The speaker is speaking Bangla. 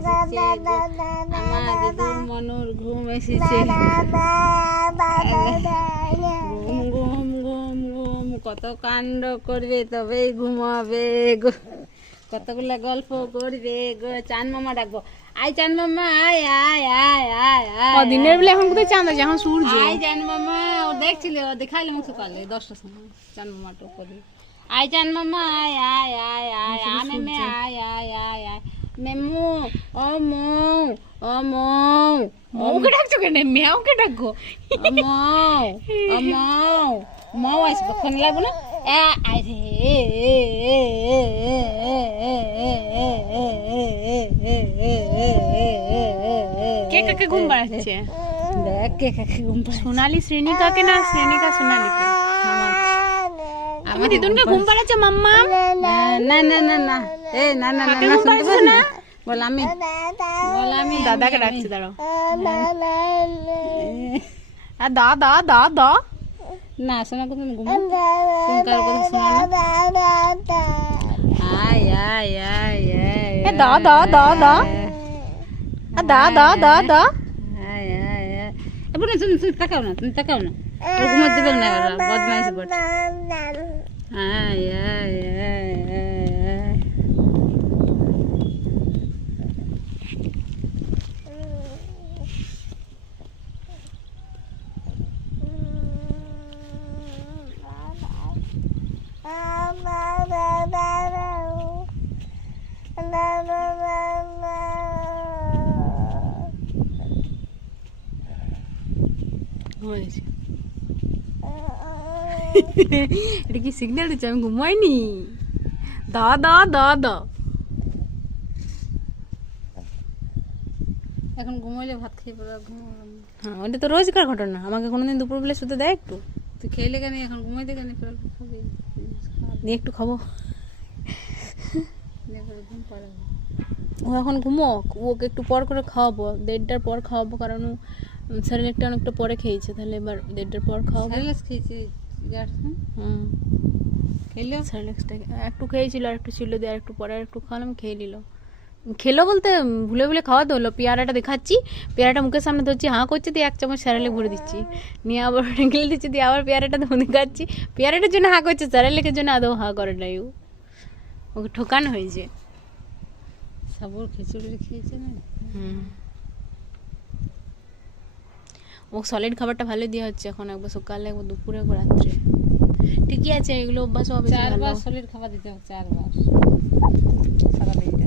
এসেছে আমার দিদুর মনুর ঘুম এসেছে ঘুম ঘুম ঘুম ঘুম কত কাণ্ড করবে তবেই ঘুমাবে গো কতগুলা গল্প করবে গো চান মামা ডাকবো আয় চান মামা আয় আয় আয় আয় আয় দিনের বেলা এখন কোথায় চাঁদ আছে এখন সূর্য আয় চান মামা ও দেখছিল ও দেখাইলে মুখ সকালে 10টার সময় চান মামা তো করে আয় চান মামা আয় আয় আয় আয় আমি মে আয় আয় আয় আয় মেমু ও মৌ ও মৌ মৌকে ডাকছো কেন মেয়াওকে ডাকো মৌ ও মৌ মৌ আসবে ফোন লাগবো না আয় কে কাকে ঘুম পাড়াচ্ছে দেখ কে কাকে ঘুম পাড়াচ্ছে সোনালি শ্রেণিকাকে না শ্রেণিকা সোনালিকে তুমি দিদুনকে ঘুম পাড়াচ্ছ মাম্মা না না না না এ না না না না শুনতে পাচ্ছ না বল আমি দাদাকে ডাকছি দাঁড়াও আর দা দা দা দা না শোনা কথা তুমি ঘুমো তুমি কার কথা শোনো না আয় আয় আয় আয় এ দা দা দা দা আর দা দা দা দা আয় আয় আয় এবার না তুমি তাকাও না তুমি তাকাও না ও ঘুমোতে দেবেন না ওরা বদমাইশি করছে আয় আয় আয় আয় হয়েছে এটা কি সিগন্যাল দিচ্ছে আমি ঘুমাইনি দা দা দা দা এখন ঘুমাইলে ভাত খেয়ে পড়া ঘুমাবো হ্যাঁ ওটা তো রোজকার ঘটনা আমাকে কোনোদিন দুপুরবেলা শুতে দেয় একটু তুই খেলে কেন এখন ঘুমাইতে কেন পড়া খাবি দিয়ে একটু খাবো ঘুম পাড়াবো ও এখন ঘুমোক ওকে একটু পর করে খাওয়াবো 1:30টার পর খাওয়াবো কারণ ও স্যারেলেকটা অনেকটা পরে খেয়েছে তাহলে এবার 1:30টার পর খাওয়াবো স্যারেলেক্স খেয়েছি হুম খেলে স্যারেলেক্সটা একটু খেয়েছিল আর একটু ছিল দিয়ে আর একটু পরে আর একটু খাওয়ালাম খেয়ে নিল খেলো বলতে ভুলে ভুলে খাওয়াতে হলো পেয়ারাটা দেখাচ্ছি পেয়ারাটা মুখের সামনে ধরছি হাঁ করছে দিয়ে 1 চামচ স্যারেলেক ভরে দিচ্ছি নিয়ে আবার গেলে দিচ্ছি দিয়ে আবার পেয়ারাটা দেখাচ্ছি পেয়ারাটার জন্য হাঁ করছে স্যারেলেকের জন্য আদৌ হাঁ করে নাই ও ওকে ঠকানো হয়েছে সাবুর খিচুড়ি খেয়েছে না ও সলিড খাবারটা ভালো দেওয়া হচ্ছে এখন একবার সকালে একবার দুপুরে একবার রাত্রে ঠিকই আছে এগুলো অভ্যাস হবে 4 বার সলিড খাবার দিতে হবে 4 বার সারাদিন